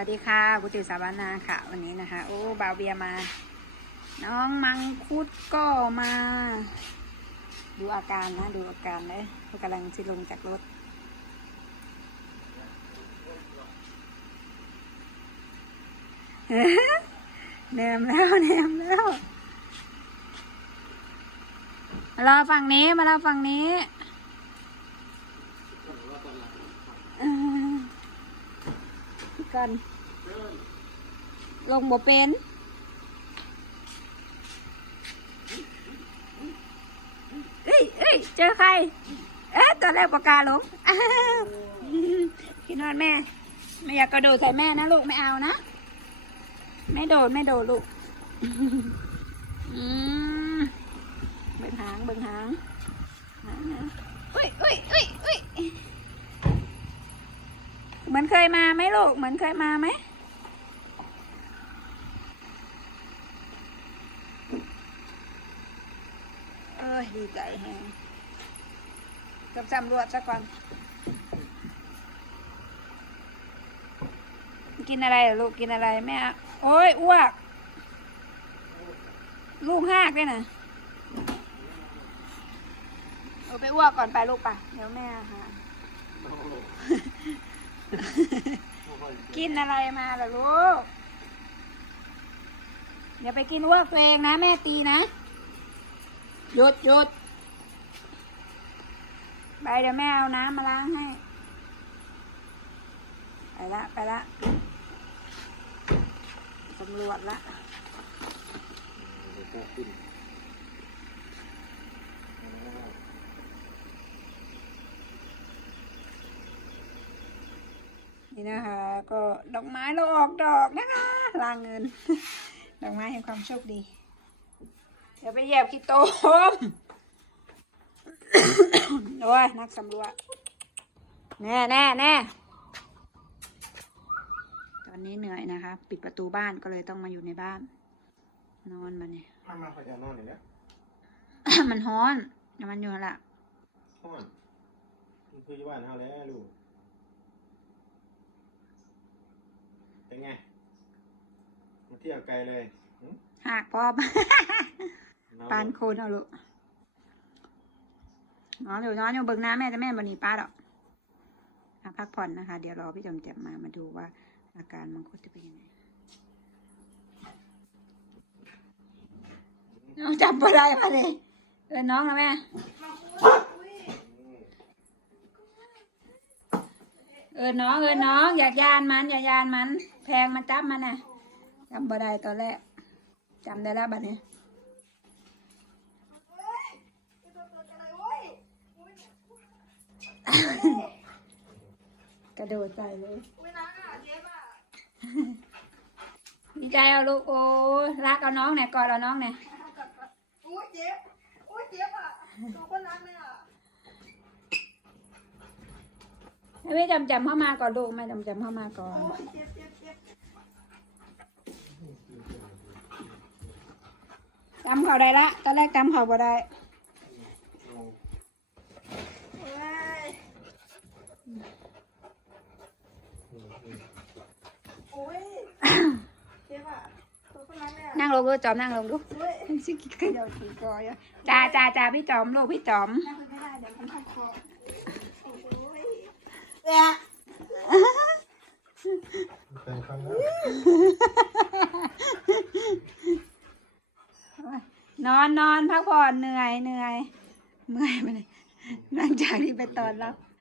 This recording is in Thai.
วัสดีค่ะกุติสาวานาค่ะ วันนี้นะคะ โอ้บาวเบียมา น้องมังคุดก็มา ดูอาการนะ ดูอาการเลยเขากำลังจะลงจากรถ เนมแล้วเนมแล้วมารอฝั่งนี้มารอฝั่งนี้เออ ก่อนลงบ่เป็น เอ้ยเอ้ยเจอใคร เอ๊ะตอนแรกประกาลงพี่นอนแม่ ไม่อยากกระโดดใส่แม่นะลูกไม่เอานะ ไม่โดดไม่โดดลูกอืมเบิ่งหางเบิ่งหางหางนะอุ้ยอุ้ยอุ้ยอุ้ยเหมือนเค ยมาไหมลูกเหมือนเคยมาไหมเอ้ยดีใจแฮงกับสำรวจซะก่อน กินอะไรลูกกินอะไรแม่อาโอ้ยอ้วก ลูกห้ากด้วยนะเอาไปอ้วกก่อนไปลูกป่ะเดี๋ยวแม่หา กินอะไรมาล่ะลูกอย่าไปกินอ้วกตัวเองนะ แม่ตีนะหยุดหยุดไปเดี๋ยวแม่เอาน้ำมาล้างให้ ไปละไปละตำรวจละ นี่นะคะ ก็ดอกไม้เราออกดอกนะคะลางเงิน ดอกไม้แห่งความโชคดี เดี๋ยวไปเหยียบขี้โตมโอ้ยนักสำรวจแน่แน่แน่ตอนนี้เหนื่อยนะคะ ปิดประตูบ้านก็เลยต้องมาอยู่ในบ้าน นอนมาเนี่ยมามาขอยานอนอย่างเงี้ยมันฮ้อนอย่ามันอยู่นั่นละห้อนนี่คืออยู่บ้านเฮาแล้วลูกเป็นไง มา เที่ยวไกลเลยหึหากพร้อมเนาะปานโคนเอาลูกนอนอยู่นอนอยู่เบิ่งหน้าแม่แต่แม่บันนี้ป้าดอกอะพักผ่อนนะคะ เดี๋ยวรอพี่จอมแจ่มมามาดูว่า อาการมังคุดจะเป็นยังไงน้องจับบ่ได้มาเลยเออน้องนะแม่เออน้องเออน้อง อยากยานมัน อย่ายานมัน แพงมันจับมันน่ะ จำบ่ได้ตอนแรกจำได้แล้วบัดนี้กระโดดใส่เลยดีใจเอาลูกโอ้รักเอาน้องเนี่ยกอดเอาน้องเนี่ยอุ้ยเจ็บอุ้ยเจ็บอะตัวก็รักเลยอะไม่จำจำเข้ามาก่อนลูกไม่จำจำเข้ามาก่อน โอ้ยเจ็บเจ็บเจ็บจำเขาได้ละ ตอนแรกจำเขาบ่ได้โอ้ยโอ้ยเจ็บอะตัวก็รักเลยอะนั่งลงดูจอมนั่งลงดูเฮ้ยสิกิดขยาถีกอยจ้าจ้าจ้าพี่จอมลูกพี่จอมนั่งไม่ได้เดี๋ยวมันเข้าคอโอ้ยเนี่ย เป็นครั้งแรก นอนนอนพักผ่อนเหนื่อยเหนื่อยเมื่อยไปเลยหลังจากที่ไปตอนรับ